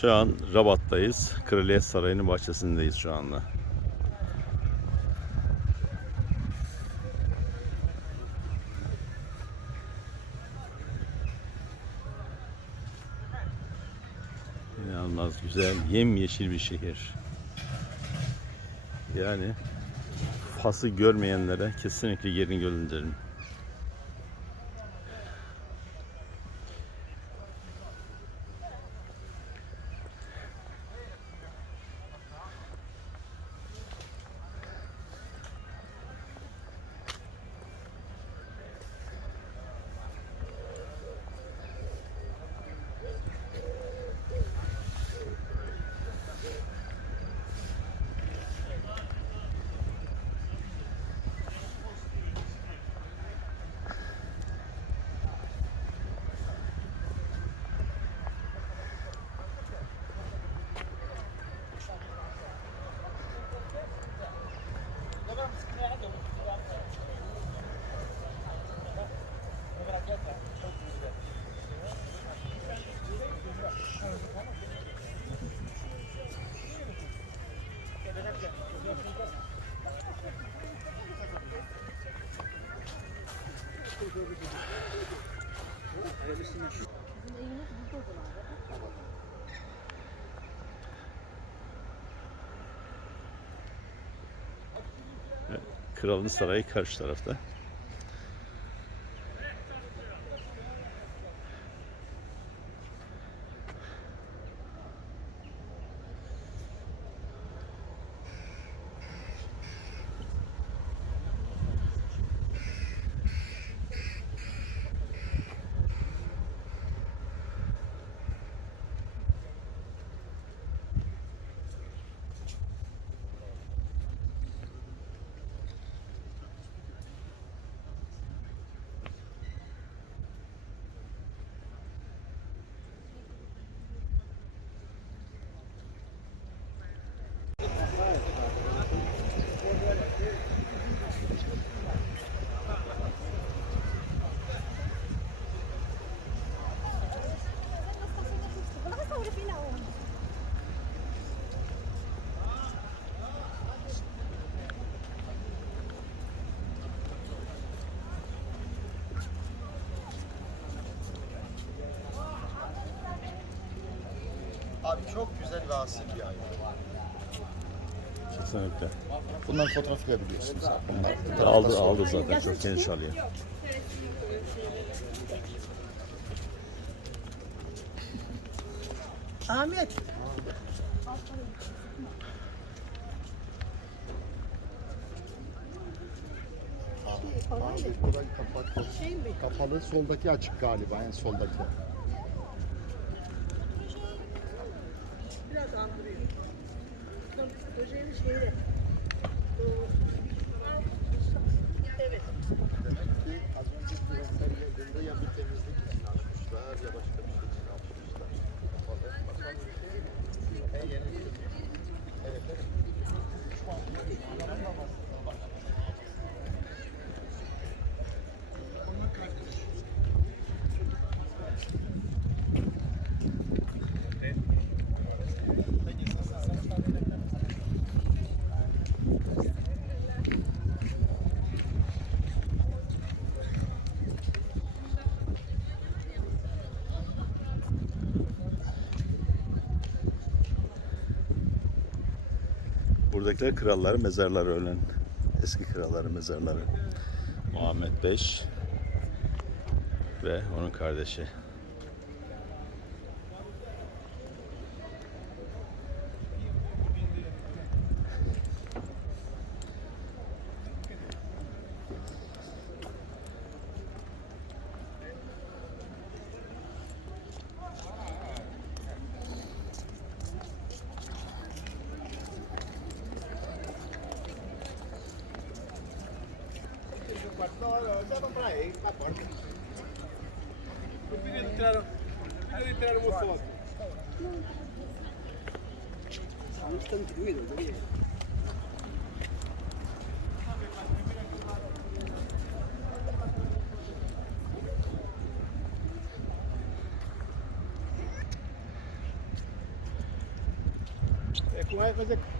Şu an Rabat'tayız. Kraliyet Sarayı'nın bahçesindeyiz şu anda. İnanılmaz güzel, yemyeşil bir şehir. Yani Fas'ı görmeyenlere kesinlikle yerini gönderirim. Kralın sarayı karşı tarafta. Güzel ve asil bir hayvan. Kesinlikle. Bunların fotoğrafı koyabiliyorsunuz. Bunlar Aldı aldı zaten çok geniş alıyor. Ahmet. Abi burayı kapat. Kapalı soldaki açık galiba en soldaki. Şöyle. Buradakiler kralların mezarları ölen eski kralların mezarları. Muhammed Beş ve onun kardeşi. E qual era?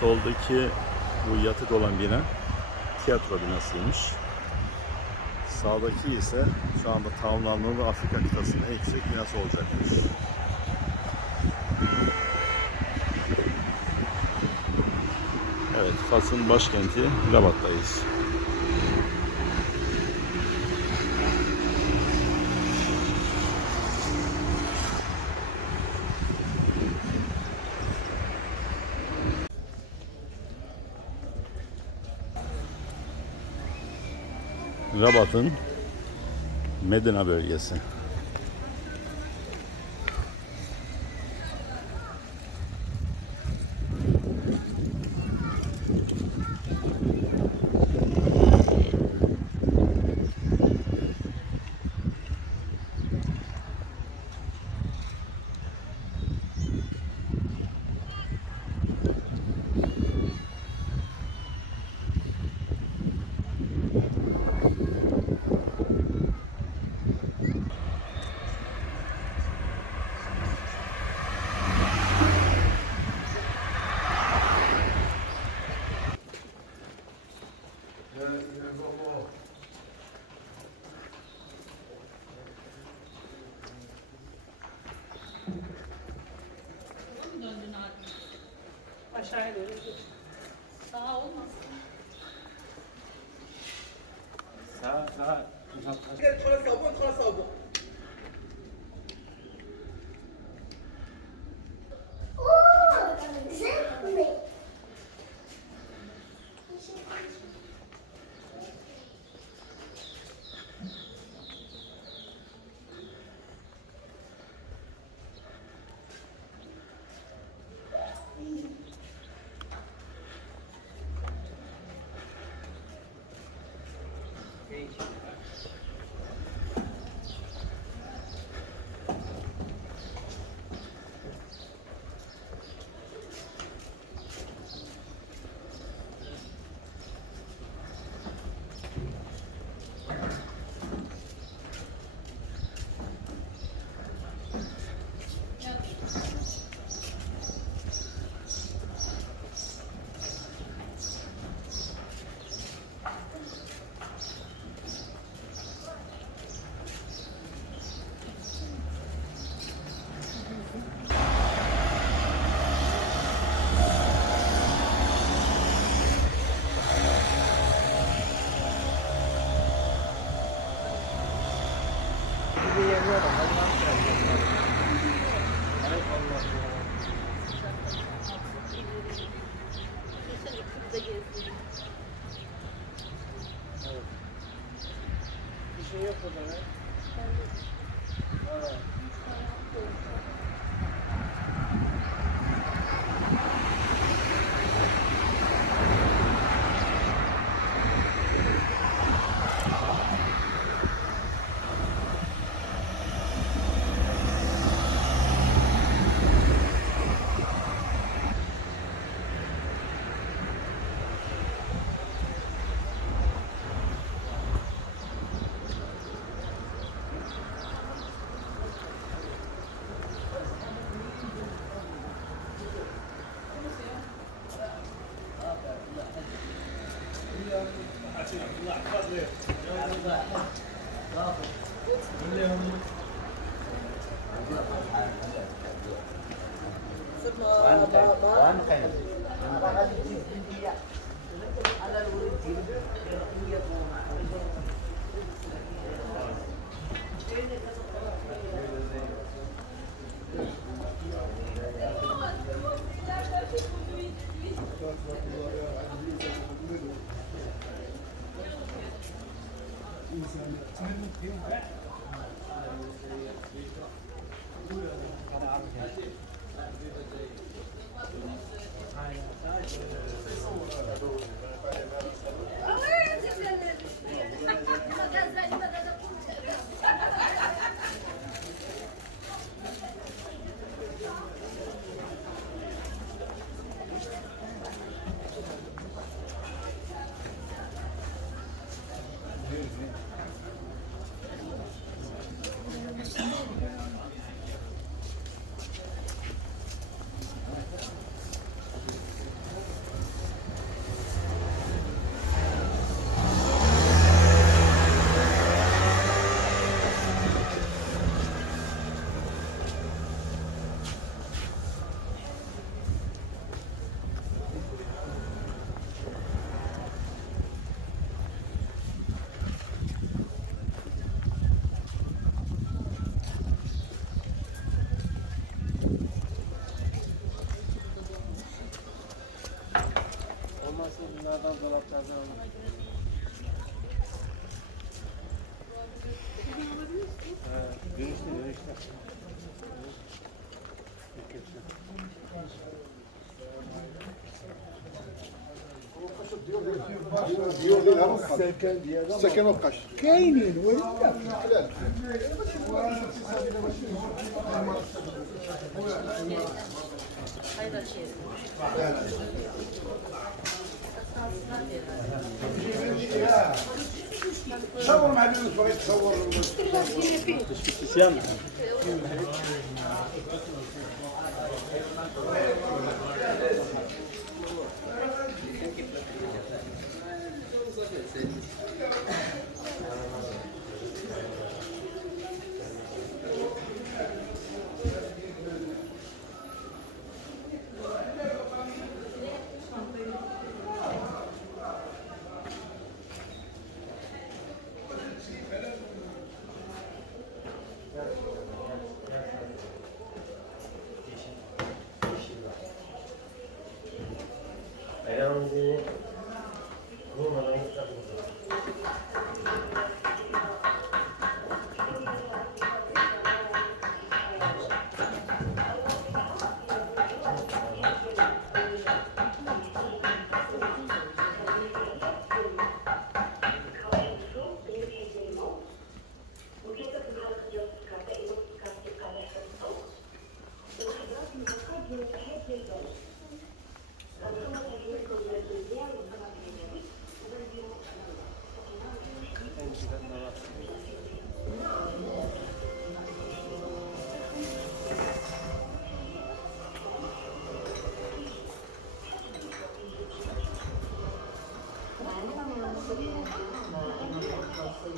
Soldaki bu yatık olan bina tiyatro binasıymış. Sağdaki ise şu anda tamamlandığında Afrika kıtasının en yüksek binası olacakmış. Evet, Fas'ın başkenti Rabat'tayız. Rabat'ın Medina bölgesi. 자, 자, 감사합니다. 털었어, 번 털었어, 번. gibi yerler var. Allah'ın Bir şey yok burada. 对呀。Dolaplardan. Ha, Dönüşte dönüşte. Kaç. تصور مع الناس بغا يتصور سفيان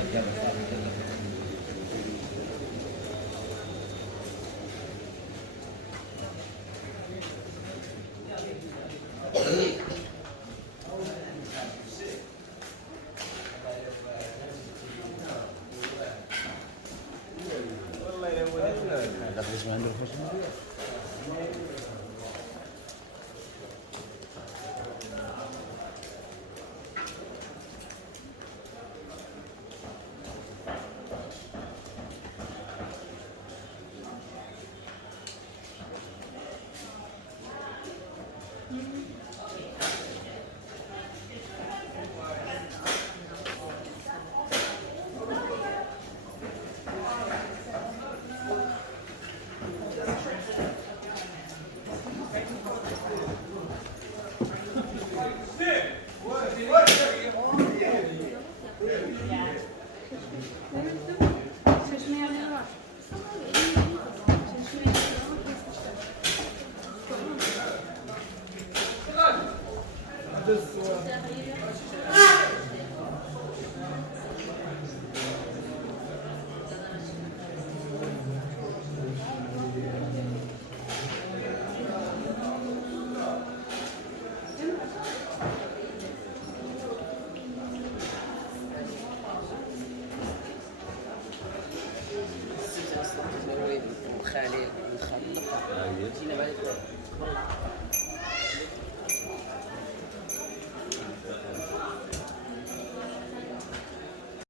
ಸಾಧ್ಯ Kız.